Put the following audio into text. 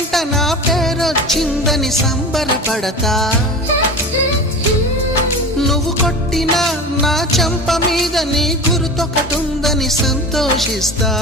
కంట నా పేరొచ్చిందని సంబరపడతా, నువ్వు కొట్టిన నా చెంప మీద నీ గుర్తొకటుందని సంతోషిస్తా.